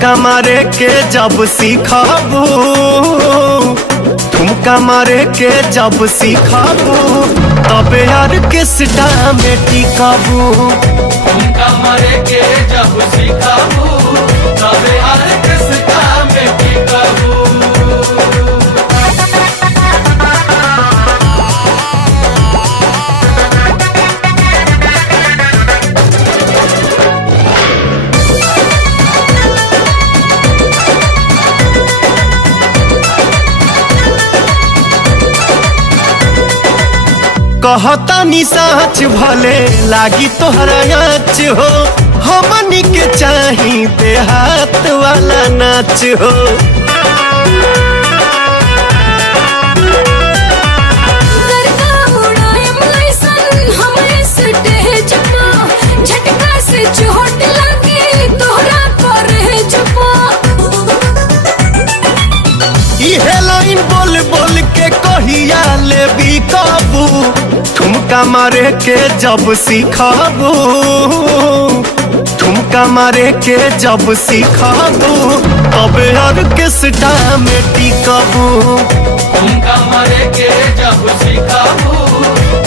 ठुमका मारे के जब सीखबू, ठुमका मारे के जब सीखबू तबे यार किसटा में टिकबू। ठुमका मारे के जब सीखबू तबे यार किसटा में टिकबू। कहता नि सच भले लागी तोहरा नाच हो, हमनी के चाही देहात वाला नाच हो। बोल बोल के कहिया ले भी काबू, ठुमका मारे के जब सीखबू, ठुमका मारे के जब सीखबू तबे यार किसटा में टिकबू। ठुमका मारे के जब सीखबू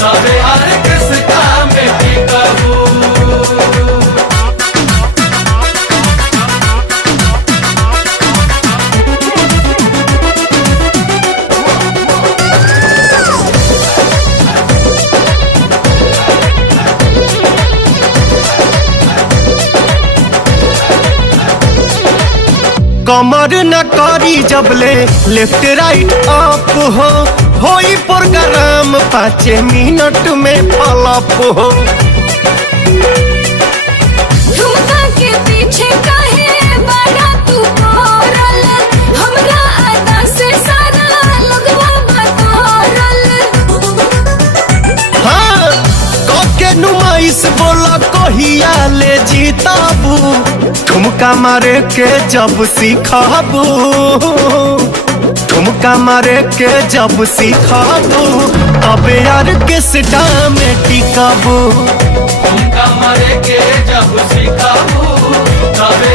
तबे यार किसटा में टिकबू। कमर न करी जबले लेफ्ट राइट अप हो, होई प्रोग्राम 5 मिनट में पलप हो। ठुमका के पीछे काहे बड़ा तू पड़ल, हमरा अदा से सारा लोगवा बतौरल। हाँ कके नुमाइश बोला कहिया ले जीताबू, ठुमका मारे के जब सीखबू, ठुमका मारे के जब सीखबू तबे यार किसटा में टिकबू। ठुमका मारे के जब सीखबू तबे